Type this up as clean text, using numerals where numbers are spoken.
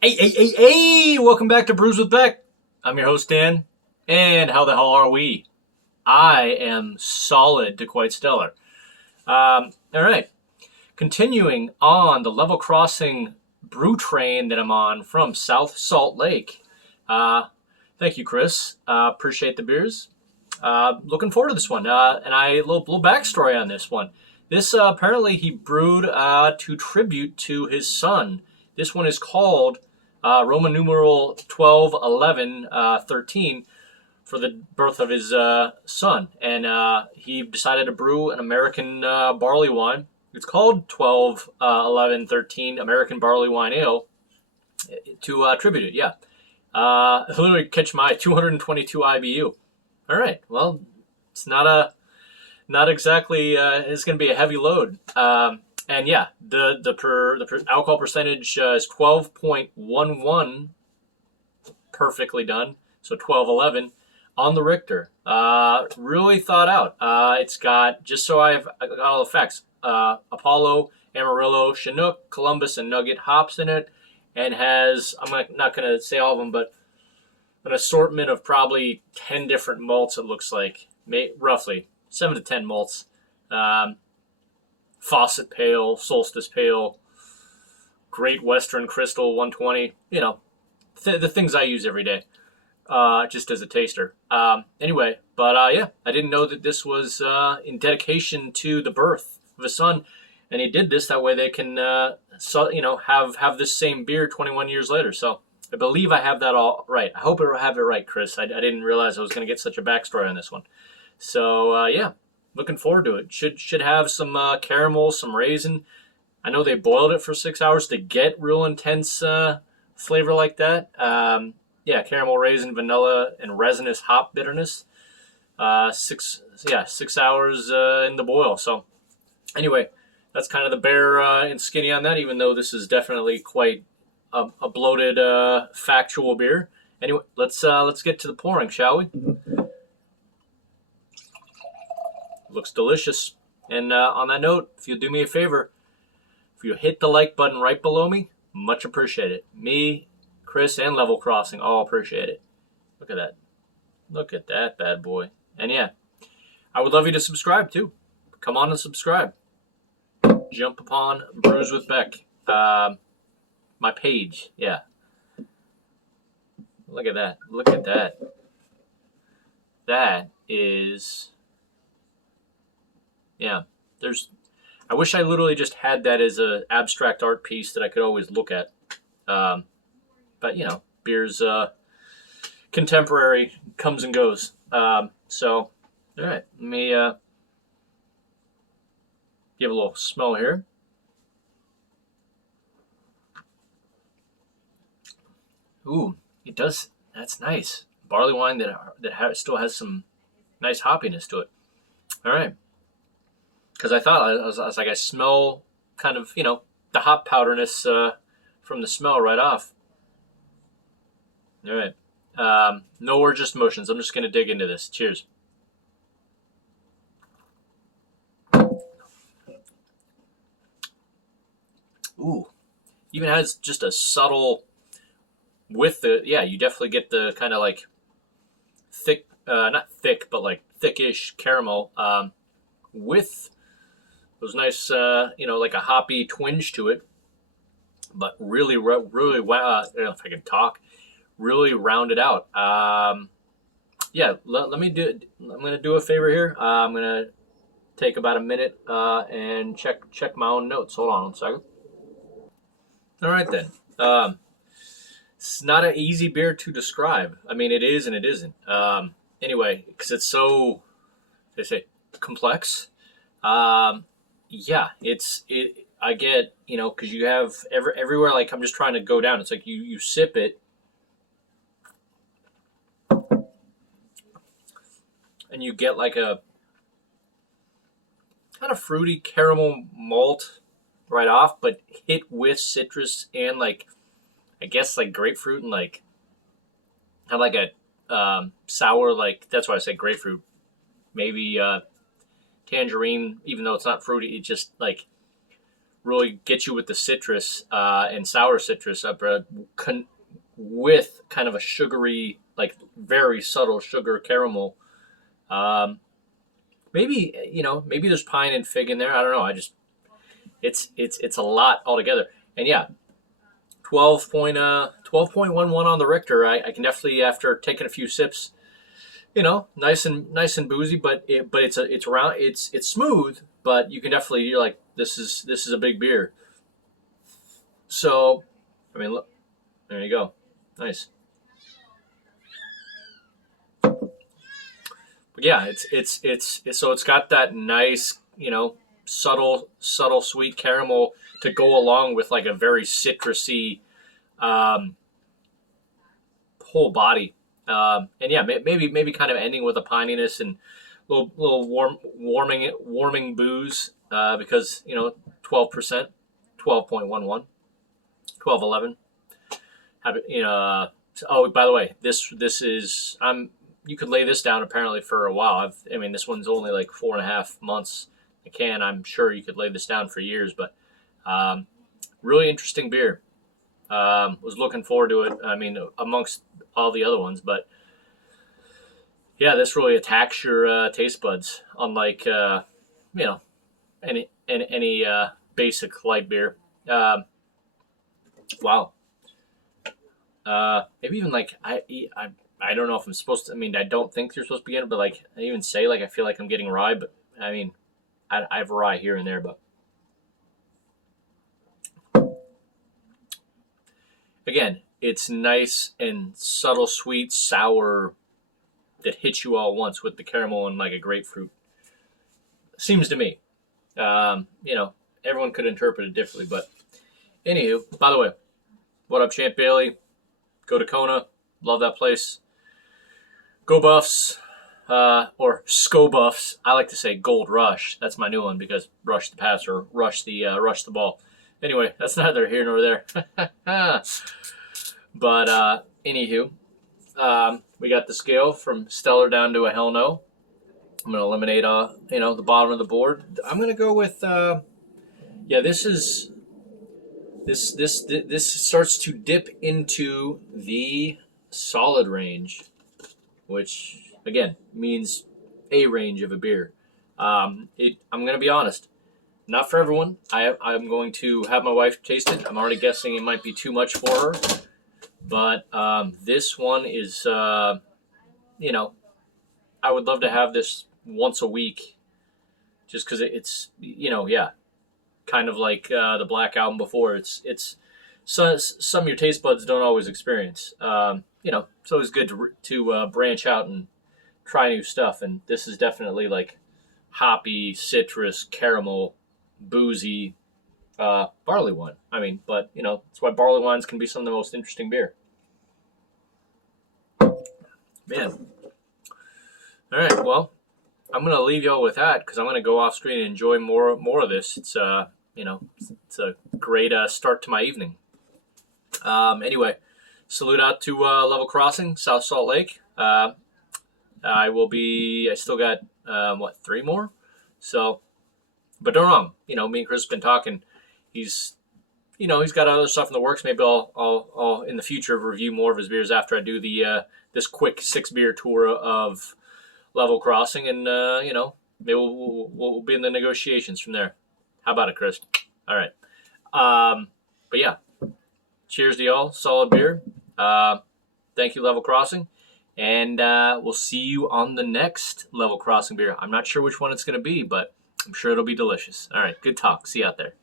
Hey! Welcome back to Brews with Beck. I'm your host, Dan. And how the hell are we? I am solid to quite stellar. All right. Continuing on the level crossing brew train that I'm on from South Salt Lake. Thank you, Chris. Appreciate the beers. Looking forward to this one. And a little backstory on this one. This apparently he brewed to tribute to his son. This one is called Roman numeral 12, 11, 13 for the birth of his son. And he decided to brew an American barley wine. It's called 12, 11, 13 American Barleywine Ale to tribute it, yeah. Literally catch my 222 IBU. All right, well, it's not exactly, it's going to be a heavy load. And yeah, the alcohol percentage is 12.11, perfectly done. So 1211 on the Richter. Really thought out. It's got, just so I've got all the facts, Apollo, Amarillo, Chinook, Columbus, and Nugget hops in it, and has, I'm not going to say all of them, but an assortment of probably 10 different malts, it looks like, roughly 7 to 10 malts. Fawcett Pale, Solstice Pale, Great Western Crystal 120, the things I use every day, just as a taster. Anyway, but yeah, I didn't know that this was in dedication to the birth of a son, and he did this that way they can, have this same beer 21 years later. So I believe I have that all right. I hope I have it right, Chris. I didn't realize I was going to get such a backstory on this one. So yeah. Looking forward to it. Should have some caramel, some raisin. I know they boiled it for 6 hours to get real intense flavor like that. Yeah, caramel, raisin, vanilla, and resinous hop bitterness. 6 hours in the boil. So anyway, that's kind of the bare and skinny on that. Even though this is definitely quite a bloated, factual beer. Anyway, let's get to the pouring, shall we? Looks delicious. And on that note, if you'll do me a favor, if you hit the like button right below me, much appreciated. Me, Chris, and Level Crossing all appreciate it. Look at that. Look at that bad boy. And yeah, I would love you to subscribe too. Come on and subscribe. Jump upon Brews with Beck. My page, yeah. Look at that. Look at that. That is... Yeah, I wish I literally just had that as an abstract art piece that I could always look at. But, beer's contemporary, comes and goes. So, all right, let me give a little smell here. Ooh, it does. That's nice. Barley wine that still has some nice hoppiness to it. All right. Because I thought, I was like, I smell kind of, the hop powderness from the smell right off. All right. No word, just motions. I'm just going to dig into this. Cheers. Ooh. Even has just a subtle, with the, yeah, you definitely get the kind of like thick, not thick, but like thickish caramel with those nice, like a hoppy twinge to it, but really, really, I don't know if I can talk, really rounded out. Yeah, let me do. I'm gonna do a favor here. I'm gonna take about a minute and check my own notes. Hold on 1 second. All right then. It's not an easy beer to describe. I mean, it is and it isn't. Anyway, because it's so, they say, complex. Yeah, I get, because you have everywhere, like I'm just trying to go down. It's like you sip it and you get like a kind of fruity caramel malt right off, but hit with citrus and like, I guess like grapefruit and like, have like a sour, like, that's why I say grapefruit. Maybe tangerine, even though it's not fruity, it just like really get you with the citrus and sour citrus with kind of a sugary, like very subtle sugar caramel. Maybe maybe there's pine and fig in there. I don't know. It's a lot altogether. And yeah, 12.11 on the Richter. I can definitely, after taking a few sips, nice and boozy, but it's around, it's smooth, but you can definitely, you're like, this is a big beer. So, I mean, look, there you go, nice. But yeah, it's so it's got that nice, subtle sweet caramel to go along with like a very citrusy whole body. And yeah, maybe kind of ending with a pininess and little warming booze because 12%, 12.11, 12.11. Oh, by the way, this is you could lay this down apparently for a while. This one's only like 4.5 months. I'm sure you could lay this down for years, but really interesting beer. Was looking forward to it. Amongst all the other ones, but yeah, this really attacks your taste buds, unlike any basic light beer. Wow. Maybe even like I don't know if I'm supposed to. I don't think you're supposed to be getting it, but like I even say like I feel like I'm getting rye, but I have rye here and there, but again, it's nice and subtle, sweet, sour that hits you all at once with the caramel and like a grapefruit. Seems to me. Everyone could interpret it differently, but anywho, by the way, what up, Champ Bailey? Go to Kona. Love that place. Go Buffs. Or Sco Buffs. I like to say Gold Rush. That's my new one because rush the passer, rush the ball. Anyway, that's neither here nor there. But anywho, we got the scale from stellar down to a hell no. I'm gonna eliminate the bottom of the board. I'm gonna go with this starts to dip into the solid range, which again means a range of a beer. I'm gonna be honest. Not for everyone. I'm going to have my wife taste it. I'm already guessing it might be too much for her. But this one is, I would love to have this once a week just because it's, kind of like the Black Album before. It's some of your taste buds don't always experience. It's always good to branch out and try new stuff. And this is definitely like hoppy, citrus, caramel, boozy barley wine. But that's why barley wines can be some of the most interesting beer. Man. All right, well, I'm gonna leave y'all with that because I'm gonna go off screen and enjoy more of this. It's it's a great start to my evening. Anyway, salute out to Level Crossing, South Salt Lake. I still got 3 more. So, but don't wrong. Me and Chris have been talking. He's got other stuff in the works. Maybe I'll in the future review more of his beers after I do the this quick 6 beer tour of Level Crossing, and maybe we'll be in the negotiations from there. How about it, Chris? All right. But yeah, cheers to y'all. Solid beer. Thank you, Level Crossing, and we'll see you on the next Level Crossing beer. I'm not sure which one it's going to be, but I'm sure it'll be delicious. All right, good talk. See you out there.